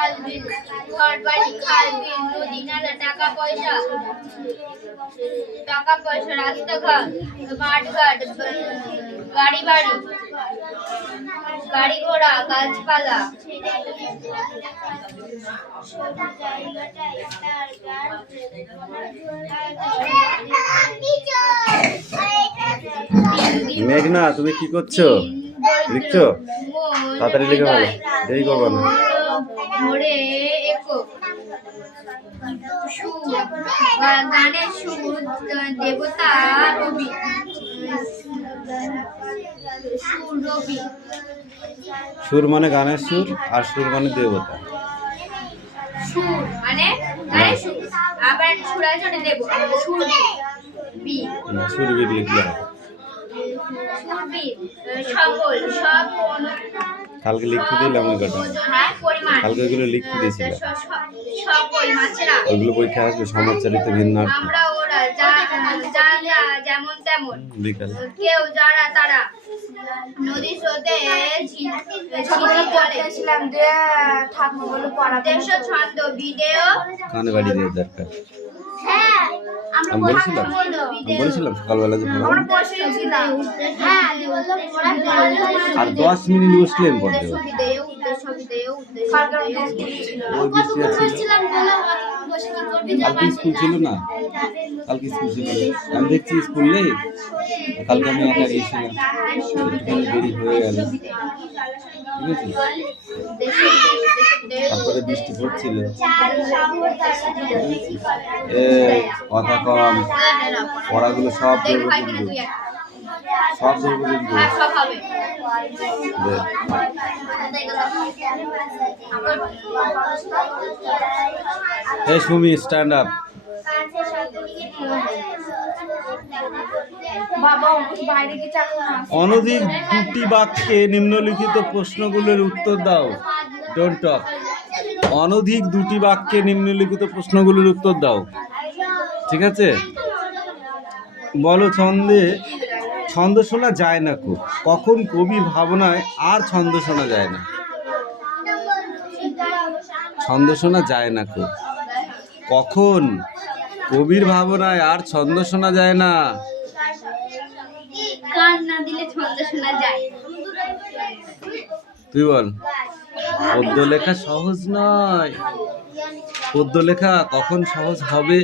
খাল বিল, ঘর বাড়ি খাল বিল, নদী নালা, টাকা পয়সা, রাস্তাঘাট, মাঠঘাট, গাড়ি বাড়ি, গাড়ি ঘোড়া, গাছপালা, মেঘনা, তুমি কি করছো? লিখছো? তাড়াতাড়ি লিখে ভালো, দেরি করবো না। গানের সুর, দেবতা রবি, সুর মানে গানের সুর, আর সুর মানে দেবতা। সুর মানে গানের সুর, আবার সুর আছে ওটা দেব, সুরবীর লিখলে হবে। সকল, সব, কালকে লিখতে দিলাম ওই কটা, কালকে ওইগুলো লিখতে দিয়েছিলাম, সকল মাছেরা, ওইগুলো পরীক্ষা আসবে। সমাজচারিত ভিন্নার্থী, আমরা ওরা, যা যেমন তেমন, বিকাল কেউ যারা তারা, নদী স্রোতে ছিলাম যে ঠাকুর বলে পড়াতে ছন্দ, ভিডিও কানে বাড়ি দেওয়ার দরকার। হ্যাঁ আমি বলেছিলাম সকালবেলা যে আর 10 মিনিট বসলেন পড়তে। কালকে স্কুল ছিল না, কালকে স্কুল ছিল না। আমি দেখছি স্কুল নেই, কালকে আমি একা গিয়েছিলাম, একটুখানি দেরি হয়ে গেল, ঠিক আছে। তারপরে বৃষ্টি পড়ছিল, কথা কম, পড়াগুলো সব ধরবো কিন্তু, সব ধরবো কিন্তু। এই সুমি, স্ট্যান্ড আপ। অনধিক 2টি বাক্যে নিম্নলিখিত প্রশ্নগুলোর উত্তর দাও। Don't talk. অনধিক 2টি বাক্যে নিম্নলিখিত প্রশ্নগুলোর উত্তর দাও, ঠিক আছে। বলো, ছন্দ শোনা যায় না খুব, কখন কবির ভাবনায় আর ছন্দ শোনা যায় না? ছন্দ শোনা যায় না খুব, কখন কবির ভাবনায় আর ছন্দ শোনা যায় না? গান না দিলে ছন্দ শোনা যায়। তুই বল। পদ্য লেখা সহজ নয়। পদ্য লেখা কখন সহজ হবে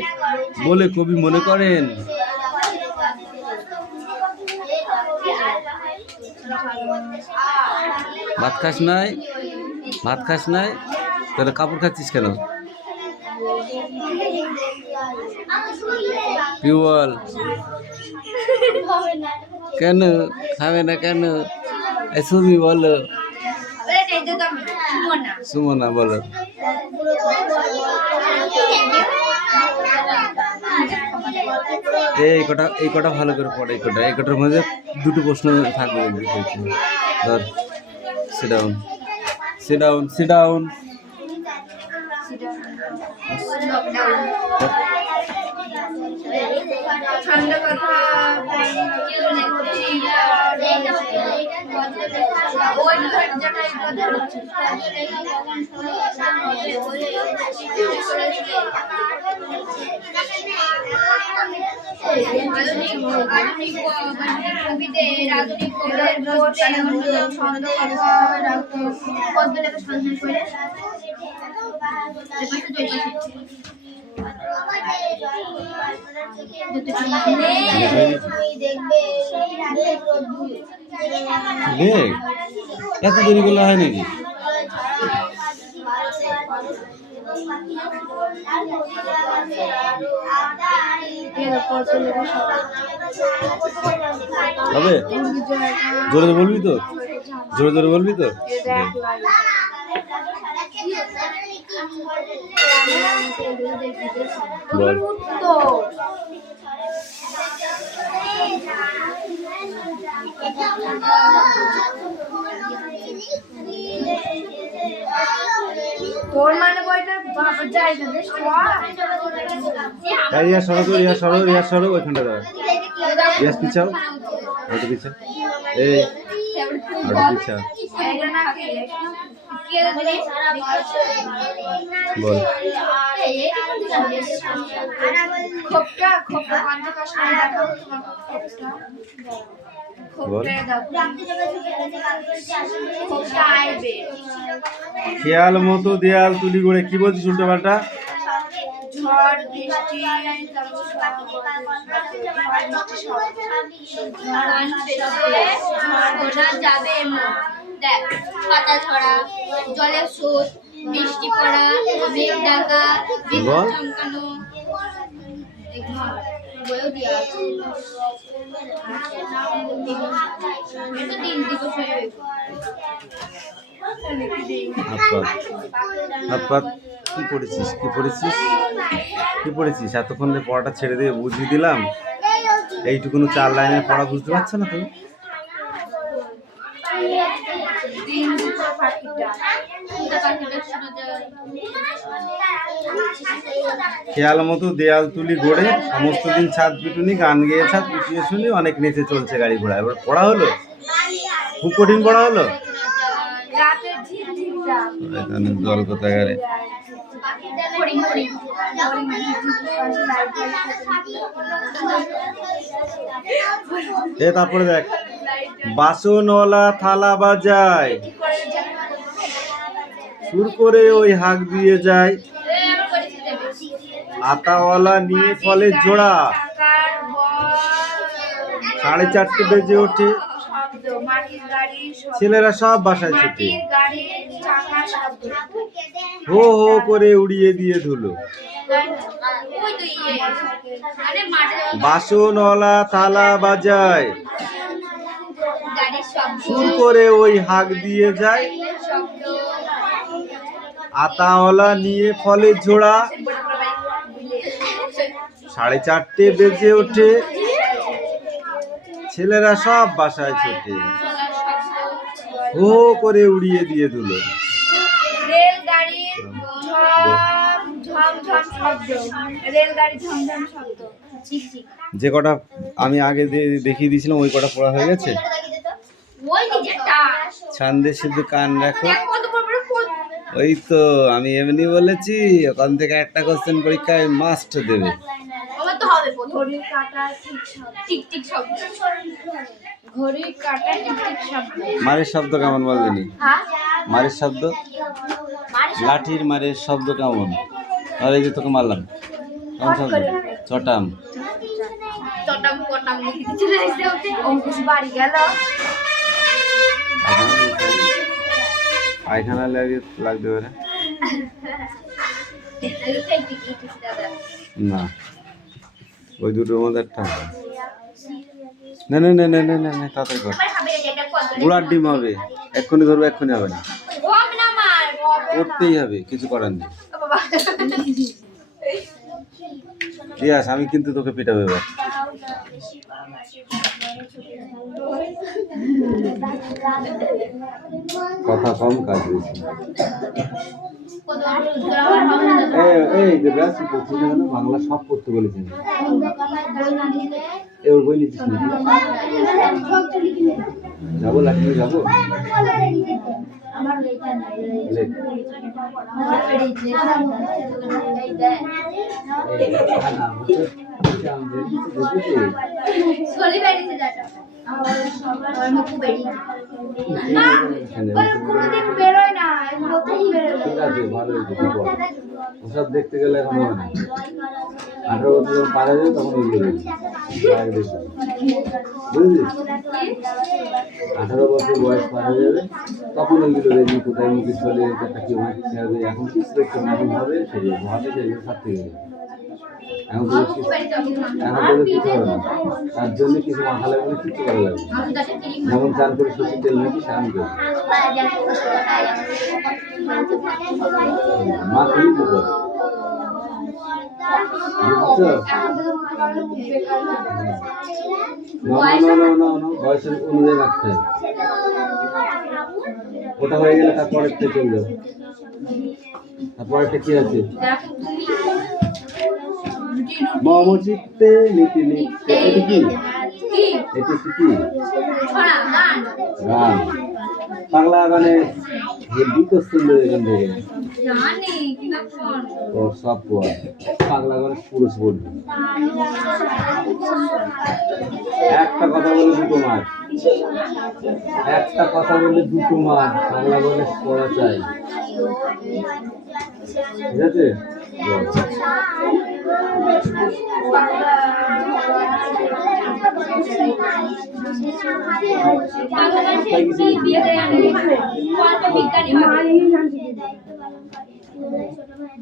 বলে কবি মনে করেন? ভাত খাস নাই? ভাত খাস নাই? তাহলে কাপড় খাচ্ছিস কেন? কি বল? কেন খাবে না কেন? সুমি বলো। সুমনা বলো। এই কটা ভালো করে পড়ে। এই কটার মধ্যে 2টো প্রশ্ন থাকবে। ধর, sit down. এত দেরি করলে হয় নাকি? হবে? জোরে বলবি তো? জোরে বলবি তো? বল। তোর মানে বইটা যাই না বেশ রিয়া সরো ওইখানটা দাও। রিয়াস পিছাও, ওটা পিছাও। এই ওটা পিছাও। কেটে দিবি। বল। খোপটা পান্তা কাশমারি দেখাবো তোমার খোপটা খোপটা আইবে। খেয়াল মতো দেয়াল তুলি করে কি বলছিস উল্টো পাল্টা? ঝড় বৃষ্টি যাবে এমন দেখ, পাতা ঝরা, জলের স্রোত, বৃষ্টি পড়া, মেঘ ডাকা, বিদ্যুৎ চমকানো, বইও দেওয়া আছে। এটা 3 দিবস হয়ে হাত পাত কি পড়েছিস এতক্ষণ পড়াটা ছেড়ে দিয়ে বুঝিয়ে দিলাম, এইটুকুনো 4 লাইনের পড়া বুঝতে পারছো না তুমি? খেয়াল মতো দেয়াল তুলি গড়ে সমস্ত দিন ছাদ পিটুনি, গান গেয়ে ছাদ পিটিয়ে শুনি, অনেক নেচে চলছে গাড়ি ঘোড়া। এবার পড়া হলো, খুব কঠিন পড়া হলো। এখানে জল কোথায় গেলে? তারপরে দেখ, বাসনওয়ালা থালা বাজায়, সুর করে ওই হাঁক দিয়ে যায়, আতাওয়ালা নিয়ে ফলের জোড়া, 4:30 বেজে ওঠে, ছেলেরা সব বাসায় ছুটে, হো হো করে উড়িয়ে দিয়ে ধুলো। বাসনওয়ালা থালা বাজায়, সুর করে ওই হাঁক দিয়ে যায়, আতাওয়ালা নিয়ে ফলের ঝোড়া, 4:30 বেজে ওঠে, ছেলেরা সব বাসায় ছোটে, হো হো করে উড়িয়ে দিয়ে ধুলো। যে কটা আমি আগে দেখিয়ে দিয়েছিলাম ওই কটা পড়া হয়ে গেছে। ছান্দে শুধু কান রাখো, ওই তো আমি এমনি বলেছি, ওখান থেকে একটা কোশ্চেন পরীক্ষায় মাস্ট দেবে। মারের শব্দ কেমন বলবেনি? মারের শব্দ, লাঠির মারের শব্দ কেমন? আর এই যে তোকে মারলাম, কেমন শব্দ? চটাম। পায়খানা লাগতে পারে না, ওই দুটোর মধ্যে একটা। না না না না না না না, তাড়াতাড়ি কর, বুড়ার ডিম হবে, এক্ষুনি ধরবো, এক্ষুনি হবে না, করতেই হবে, কিছু করার নেই। রিয়াস, আমি কিন্তু তোকে পিটাবো এবার। কথা কম, কাজ বেশি। এই যে ব্যাস করছিস না, বাংলা সব পড়তে বলেছেন। এবার বই নিচ্ছিস নাকি? যাবো লাঠিয়ে যাবো। ওসব দেখতে গেলে এখন হবে না, 18 বছর যখন পার হয়ে যাবে তখন ওইগুলো বুঝলিস, 18 বছর বয়স পার হয়ে যাবে তখন ওইগুলো দেখবি, কোথায় মুখে চলে একটা কি হচ্ছে। এখন কিছু দেখতে না, এখন হবে সেগুলো ভাবে, সেগুলো সব থেকে যাবে। এখন তো কিছু হবে না, তার জন্য কিছু মাথা লাগবে, কিছু করা লাগবে। যেমন চান করে সর্ষের তেল নাকি স্নান করে মা খুবই উপকার, বয়সের অনুযায়ী রাখতে হবে। ওটা হয়ে গেলে তারপরের থেকে চলে যাবে। তারপরেরটা কি আছে? মম চিত্তে নীতি নিত্যে, এটি কি? এটি কি? গান। পাগলা গানে হেভি কোশ্চেন এখান থেকে জানি কিন্তু কোন ও সব পড় পাগলা গানে পুরুষ বলবি একটা কথা বলে দুটো মার একটা কথা বলে দুটো মার পাগলা গানে পড়া চাই ঠিক আছে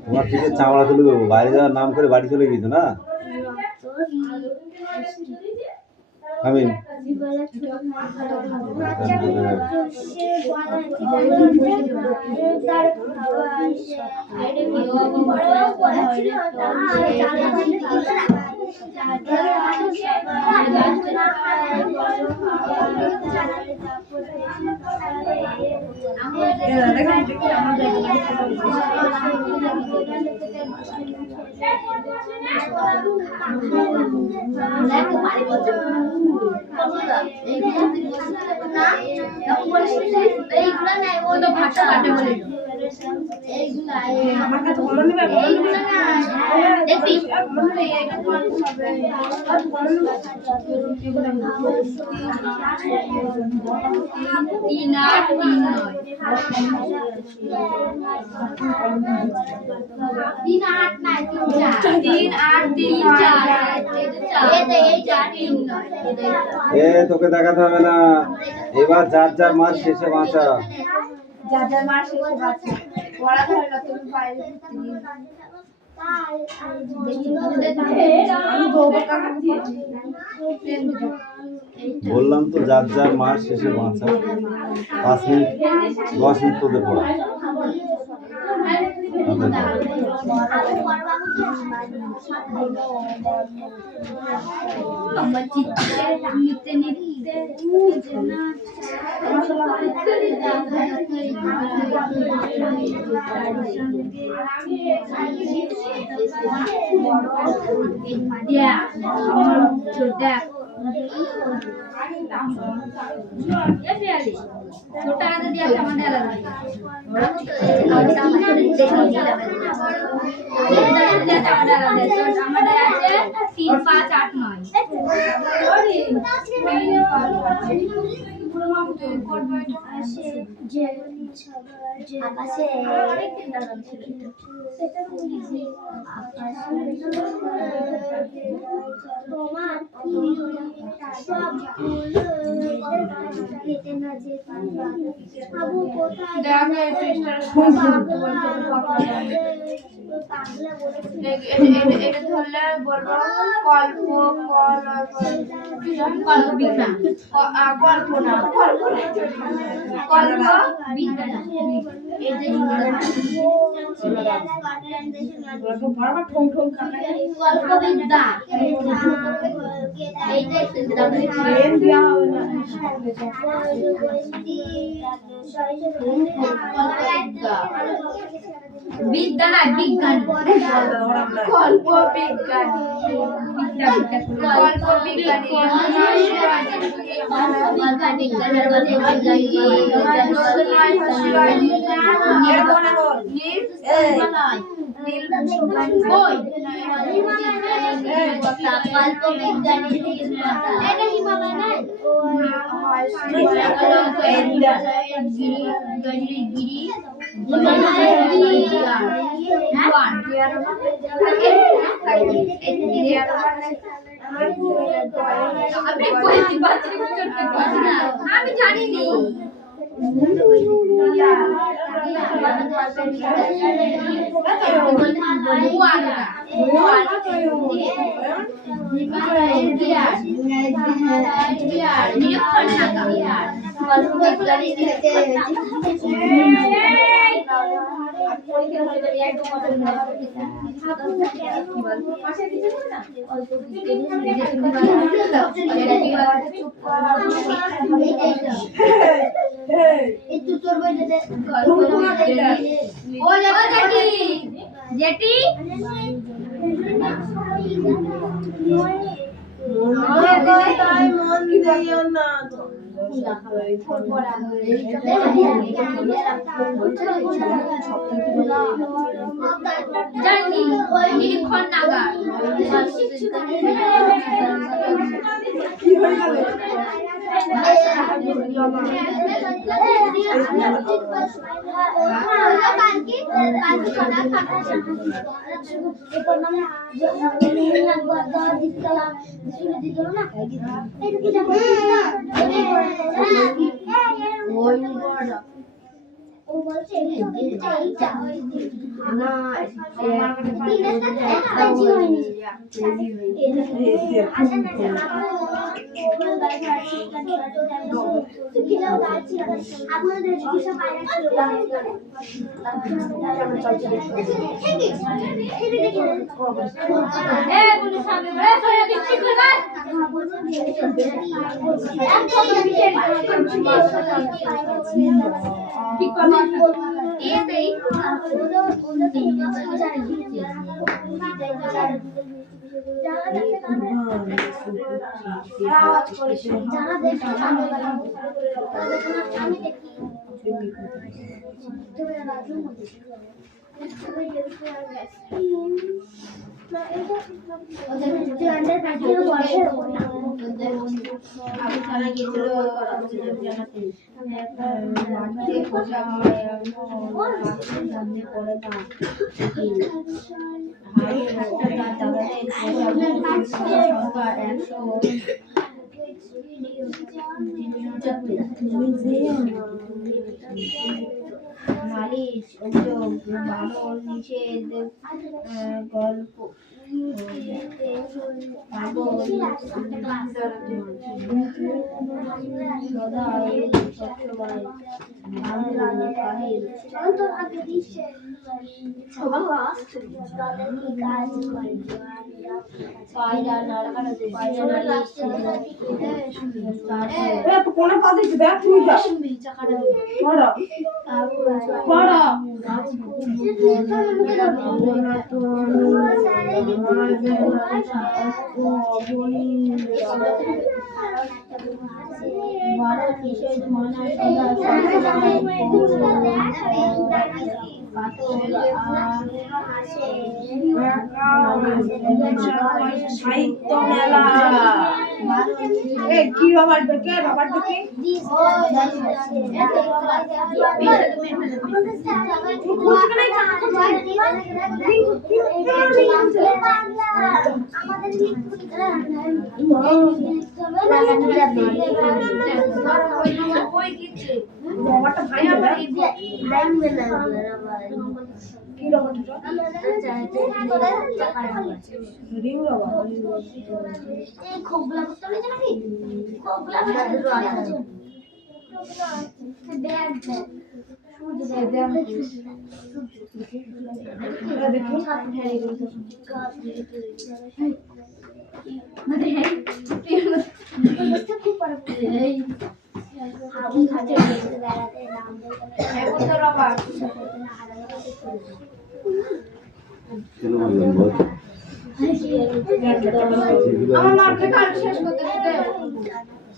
তোমার থেকে চামড়া তুলে দেবো বাইরে যাওয়ার নাম করে বাড়ি চলে গেছো না আমি তোকে দেখাতে হবে না এবার যার যার মাস শেষে বাঁচা যার যার মার শেষে বাঁচা পড়া ধরে না তুমি বাইরে বললাম তো যার যার মাস শেষে বাঁচা 5 মিনিট 10 মিনিট তোদের পড়া छोटा आधा दिया टमाटर टमाटर আছে 3 5 8 এটা ধরলে বলবো কল্প কল্প বিজ্ঞান কল্পনা কল্প বিজ্ঞান বিজ্ঞান বিজ্ঞান কল্প বিজ্ঞান কল্প বিজ্ঞান আমি জানিনি জেটি মন দিও না জার্নি নিরীক্ষণ নাগার ও বলছে না মালিশ অভিযোগ বানর নিষেধ গল্প কোনে পা দিচ্ছে দেখ তুই যা পড়া পড়া সাহিত্য মেলা কি রবার দেখে কি রবার রিং রবার এই খোগলা করতে হবে নাকি খোগলা ব্যাগ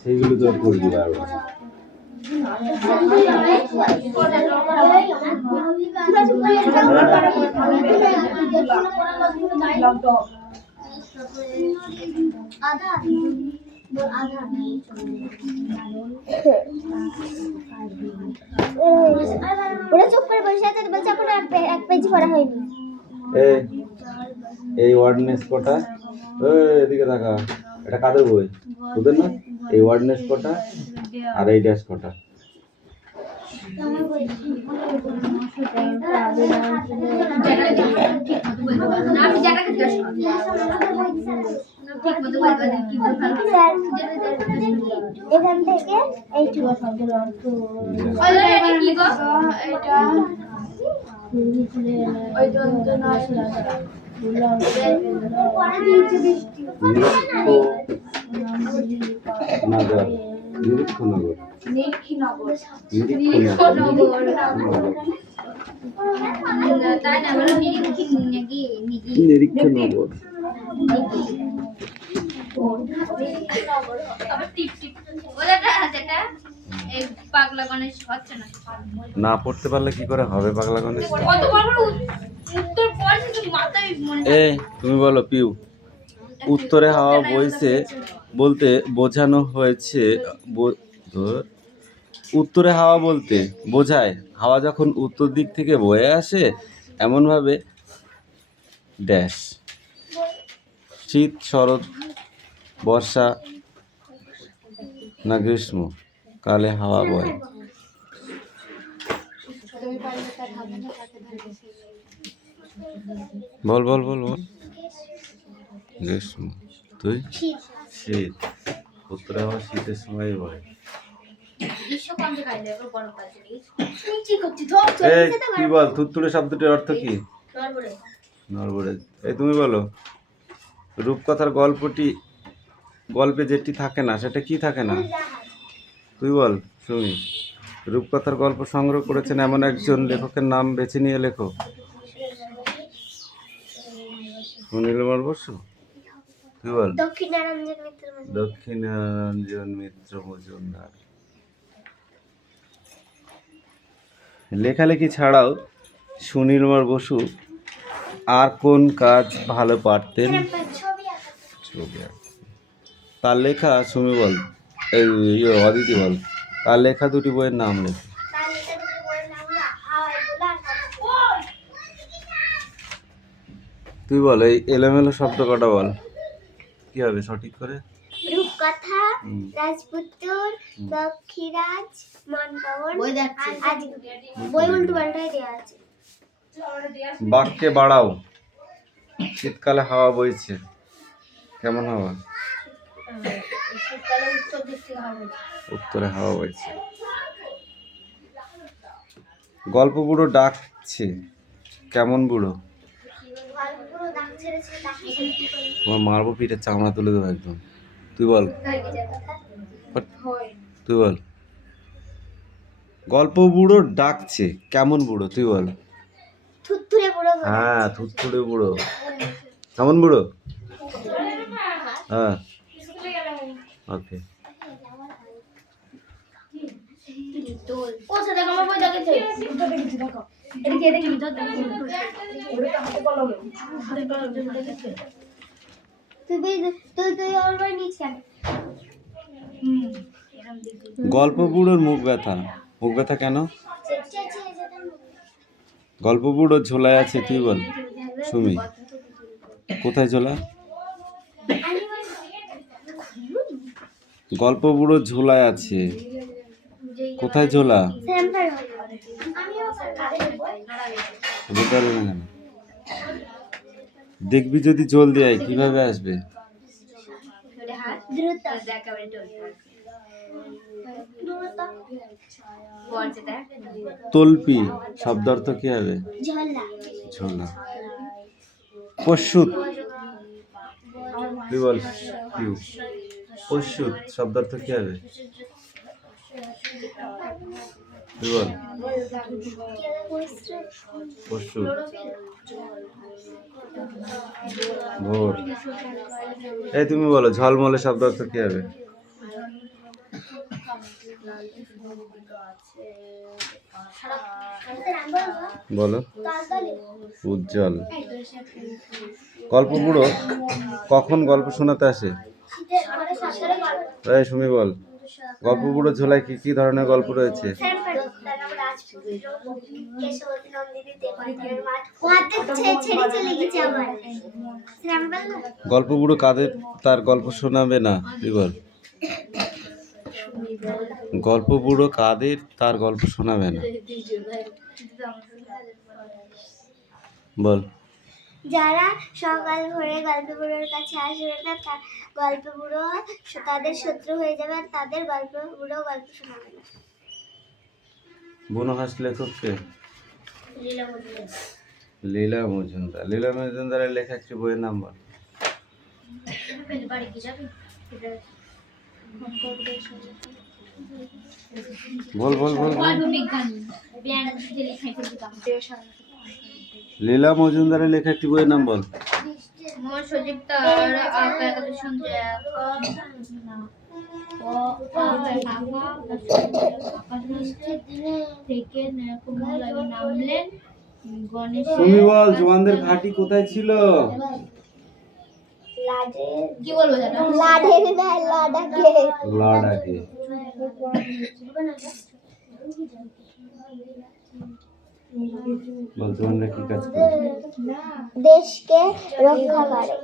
সেইগুলো তো আর করবি বারবার ওরা চুপ করে বসে আছে বলছে এখন এক পেজি পড়া হয়নি এই ওয়ার্ডনেস কটা এদিকে দেখা এটা কাদের বই তোদের না এই ওয়ার্ডনেস কটা আর এই ড্যাশ কটা এখান থেকে এইটুকু শব্দের অর্থ নিরীক্ষণনগর আবার টিপ টিপ ওটা এই পাগলা গণেশ হচ্ছে না। না পড়তে পারলে কি করে হবে পাগলা গণেশ? কত বড় বড় উত্তর পড়ছে কিন্তু মাথায় মনে এ তুমি বলো পিউ। উত্তরে হাওয়া বইছে বলতে বোঝানো হয়েছে উত্তরে হাওয়া বলতে বোঝায় হাওয়া যখন উত্তর দিক থেকে বয়ে আসে এমনভাবে ড্যাশ শীত শরৎ বর্ষা না গ্রীষ্ম কালে হাওয়া বয়। বল বল বল বল। গ্রীষ্ম। তুই? শীত। উত্তরে হাওয়া শীতের সময় বয়। গ্রীষ্মকালে খাইলে এবার গরম কালে এই কি বল থুতথুড়ে শব্দটির অর্থ কি? নড়বড়ে। এই তুমি বলো রূপকথার গল্পে যেটি থাকে না সেটা কি থাকে না? তুই বল শুনি। রূপকথার গল্প সংগ্রহ করেছেন এমন একজন লেখকের নাম বেছে নিয়ে লেখো। সুনীলমল বসু। তুই বল। দক্ষিণারঞ্জন মিত্র মজুমদার। লেখালেখি ছাড়াও সুনীলমল বসু আর কোন কাজ ভালো পারতেন? ছবি আঁকা। তার লেখা সুমি বল এই অদিতি বল তার লেখা দুটি বইয়ের নাম লেখ। তুই বল এই এলোমেলো শব্দ কটা বল কি হবে সঠিক করে? রূপকথা, রাজপুত্র, দক্ষিরাজ, মনপাবন। বই উল্টো পাল্টাই দেওয়া আছে। বাক্যে বাড়াও। শীতকালে হাওয়া বইছে কেমন হাওয়া? শীতকালে উত্তর দিক থেকে হাওয়া বইছে। উত্তরে হাওয়া বইছে। গল্প বুড়ো ডাকছে কেমন বুড়ো? গল্পগুলো দাগ ছেড়েছে, দাগ ছেড়েছে। তোমার মারবো পিঠে চামড়া তুলে দেবো একদম। তুই বল তুই বল। গল্প বুড়ো ডাকছে কেমন বুড়ো? তুই বল। থুতথুরে বুড়ো। হ্যাঁ থুতথুড়ে বুড়ো। কেমন বুড়ো? হ্যাঁ ওকে। কোথায় দেখো আমার বই দেখেছে কোথায় দেখেছি দেখো। এটা কে দেখি তো ওটা তো হাতে কলমে। হাতে কলমে দেখেছে। তুই আমার বই নিচ কেন? গল্প বুড়োর মুখ ব্যথা কেন? গল্প বুড়ো ঝোলায় আছে তুই বল সুমি। কোথায় ঝোলা? গল্প বুড়ো ঝোলায় আছে কোথায় ঝোলা? বলতে পারবে না কেন? দেখবি যদি জল দেয় কিভাবে আসবে? তল্পি শব্দার্থ কি হবে? ঝোলা। পশুত তুই বল পিউ। পশুত শব্দার্থ কি হবে? তুই বল। পশুত ভোর। এই তুমি বলো ঝলমলে শব্দার্থ কি হবে? বলো উজ্জ্বল। গল্প বুড়ো কখন গল্প শোনাতে আসে? এই সুমি বল গল্প বুড়ো ঝোলায় কি কি ধরনের গল্প রয়েছে? গল্প বুড়ো কাদের তার গল্প শোনাবে না? তুই বল। গল্প বুড়ো কাদের তার গল্প শোনাবে না? বল। যারা সকাল ভোরে গল্প বুড়োর কাছে আসবে না গল্প বুড়ো তাদের শত্রু হয়ে যাবে আর তাদের গল্প বুড়ো গল্প শোনাবে না। বুনোহাস লেখককে লীলা মজুমদার। লীলা মজুমদারের লেখা একটি বইয়ের নাম বল। বল বল বল লীলা মজুমদারের লেখা একটি বইয়ের নাম বল। থেকে নামলেন গণেশ। তুমি বল জোয়ানদের ঘাঁটি কোথায় ছিল? কি বলবো দাদা? লাডের নাই লাডাকে। লাডাকে। বল জোয়ানরা কি কাজ করে? দেশকে রক্ষা করে।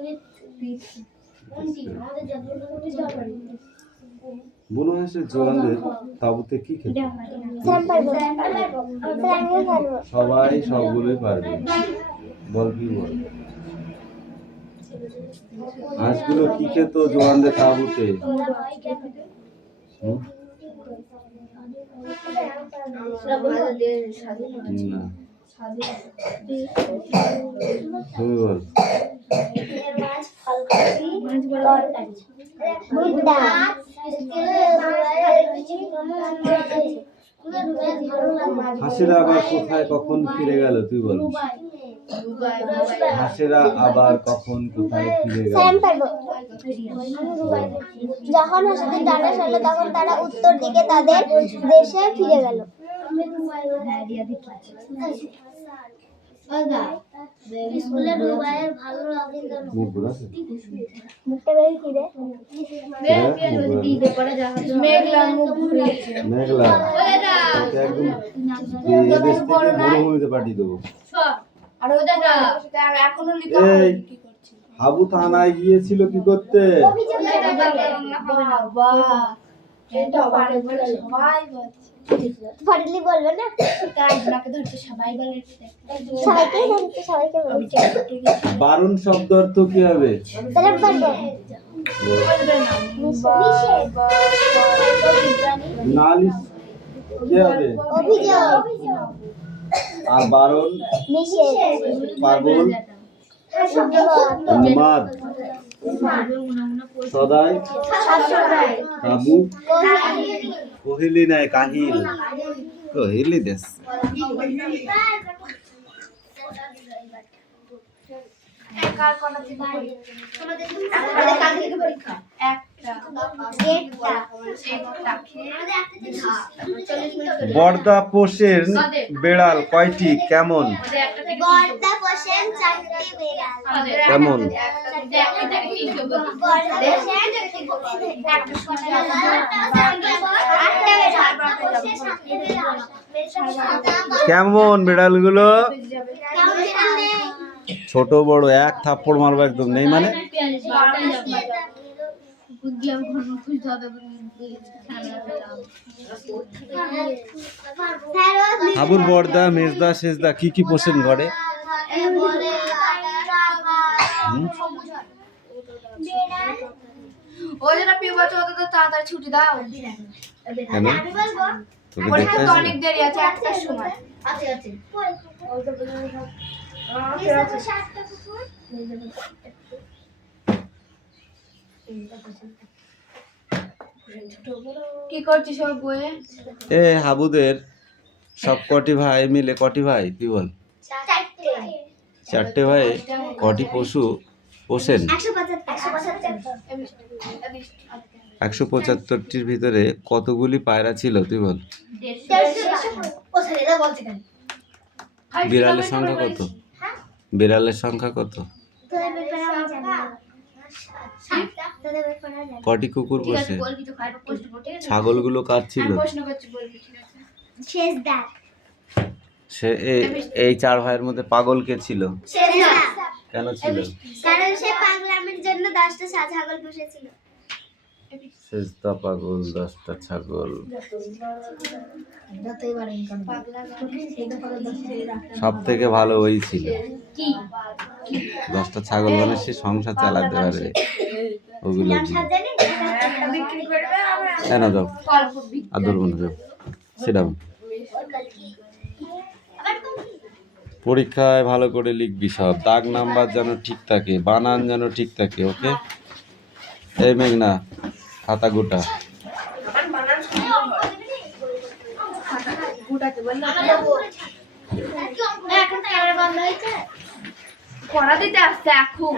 বুনো হাঁসের জোয়ানদের তাঁবুতে কি খেতে? স্যার পারবো। স্যার আমিও পারবো। সবাই সবগুলোই পারবে। বল কি বল? হাঁসগুলো কি খেত জোয়ানদের তাঁবুতে? হুম? না তুমি বল। ভুট্টা। হাঁসেরা আবার কোথায় কখন ফিরে গেল তুই বল। হাঁসেরা আবার কখন কোথায় ফিরে গেল? স্যার আমি পারবো। যখন হাঁসদের ডানা সরল তখন তারা উত্তর দিকে তাদের দেশে ফিরে গেল। মুখগুলো আছে? মুখটা বের ফিরে। মেঘলা তোকে একদম এদেশ থেকে মরুভূমিতে পাঠিয়ে দেবো। এই হাবু থানায় গিয়েছিল কি করতে? ফাটলি বলবে না? সবাইকে ধরতে সবাইকে বলছে। বারণ শব্দ অর্থ কি হবে? তারা পারবো। নালিশ কি হবে? অভিযোগ। আর বারণ নিষেধ। পাগল উন্মাদ সদাই কাবু কহিলি নাই কাহিল কহিলি দেশ। বর্দা পোষেন বেড়াল কয়টি কেমন? বর্দা পোষেন 4টি বিড়াল। কেমন? বর্দা পোষেন 8টা বিড়াল। কেমন বিড়ালগুলো? কেমন বিড়াল নেই? ছোট বড় এক থাপ্পড় মারবো একদম নেই মানে? হাবুর বর্দা মেজদা সেজদা কি কি পোষেন ঘরে? হুম? ছুটি দাও কেন? তোকে দেখতে আসবে? অনেক দেরি আছে 8টার সময়। কি করছিস সব বইয়ে? এ হাবুদের সব কটি ভাই মিলে কটি ভাই তুই বল? 4টে ভাই কটি পশু পোষেন? 175টির ভিতরে কতগুলি পায়রা ছিল তুই বল? বিড়ালের সংখ্যা কত? বিড়ালের সংখ্যা কত? কটি কুকুর পোষে? ছাগলগুলো কার ছিল? শেষদার। সে এই 4 ভাইয়ের মধ্যে পাগল কে ছিল? শেষদার। কেন ছিল? কারণ সে পাগলামির জন্য 10টা ছাগল পুষেছিল। সেজদা পাগল 10টা ছাগল। সব থেকে ভালো ওই ছিল। 10টা ছাগল মানে সে সংসার চালাতে পারে ওগুলো দিয়ে। কেন যাও আর ধরবো না যাও সেটাও। পরীক্ষায় ভালো করে লিখবি সব, দাগ নাম্বার যেন ঠিক থাকে, বানান যেন ঠিক থাকে। ওকে? এই মেঘনা খাতা গোটা। পড়া দিতে আসছে এখন।